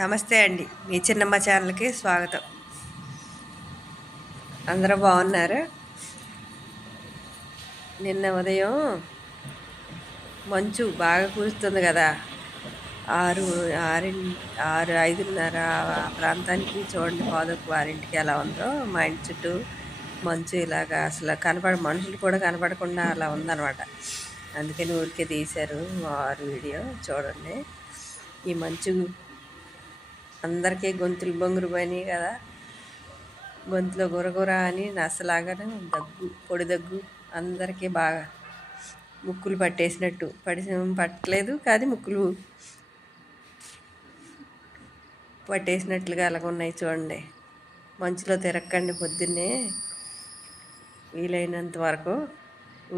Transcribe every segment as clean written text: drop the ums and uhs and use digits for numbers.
నమస్తే అండి. మీ చిన్నమ్మ ఛానల్కి స్వాగతం. అందరూ బాగున్నారు. నిన్న ఉదయం మంచు బాగా కురుస్తుంది కదా, ఆరు ఆరు ఆరు 5:30 ఆ ప్రాంతానికి చూడండి, పాదకు 6ంటికి ఎలా ఉందో మా ఇంటి చుట్టూ మంచు ఇలాగా అసలు మనుషులు కూడా కనపడకుండా అలా ఉందన్నమాట. అందుకని ఊరికే తీశారు వారు వీడియో చూడండి. ఈ మంచు అందరికీ గొంతులు బొంగురు పోయినాయి కదా, గొంతులో గురగుర అని నసలాగానే పొడి దగ్గు అందరికీ బాగా ముక్కులు పట్టేసినట్టు పట్టలేదు కానీ ముక్కులు పట్టేసినట్లుగా అలాగ ఉన్నాయి చూడండి. మంచులో తిరక్కండి, పొద్దున్నే వీలైనంత వరకు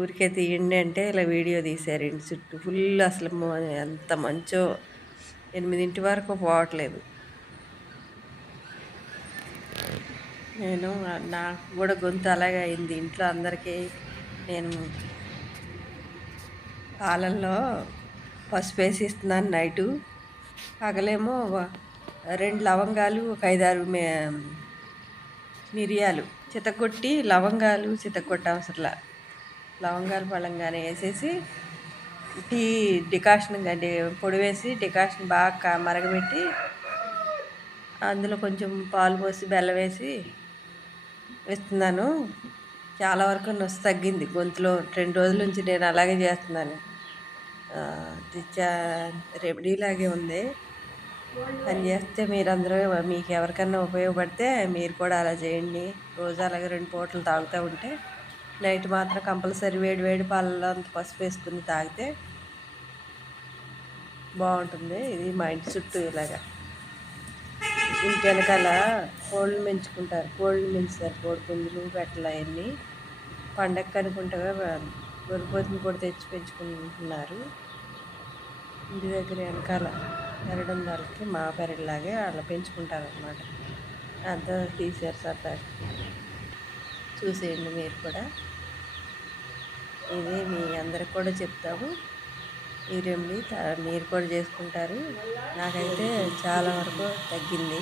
ఊరికే తీయండి అంటే ఇలా వీడియో తీశారు. ఇంటి చుట్టూ ఫుల్ అసలు ఎంత మంచో, 8 వరకు పోవట్లేదు. నాకు కూడా గొంతు అలాగే అయింది. ఇంట్లో అందరికీ నేను పాలల్లో పసుపు వేసి ఇస్తున్నాను నైటు. పగలేమో 2 లవంగాలు, ఒక 5-6 మిరియాలు చితకొట్టి, లవంగాలు చితకొట్ట అవసరంలా, లవంగాలు పళ్ళంగానే వేసేసి టీ డికాషన్ పొడి వేసి డికాషన్ బాగా మరగబెట్టి అందులో కొంచెం పాలు పోసి బెల్లం వేసి ఇస్తున్నాను. చాలా వరకు నొప్పి తగ్గింది గొంతులో. 2 రోజుల నుంచి నేను అలాగే చేస్తున్నాను. రెమెడీలాగే ఉంది. పని చేస్తే మీరందరూ, మీకు ఎవరికన్నా ఉపయోగపడితే మీరు కూడా అలా చేయండి. రోజు అలాగే 2 పూటలు తాగుతూ ఉంటే, నైట్ మాత్రం కంపల్సరీ వేడి వేడి పాలలో అంత పసుపు వేసుకుని తాగితే బాగుంటుంది. ఇది మా ఇంటి చుట్టూ ఇలాగా ఇంటి వెనకాల కోళ్ళు పెంచుకుంటారు. కోళ్ళు పెంచుతారు, కోడిపుంజులు, పెట్టలు అవన్నీ. పండగ అనుకుంటగా గొర్రెపోతుని కూడా తెచ్చి పెంచుకుంటున్నారు. ఇంటి దగ్గర వెనకాల పెరడుందాలకి మా పెరడులాగే అలా పెంచుకుంటారు అన్నమాట. అంతా తీసారు సరదా. చూసేయండి మీరు కూడా. ఇది మీ అందరికి కూడా చెప్తాము. ఈ రెమెడీ మీరు కూడా చేసుకుంటారు. నాకైతే చాలా వరకు తగ్గింది.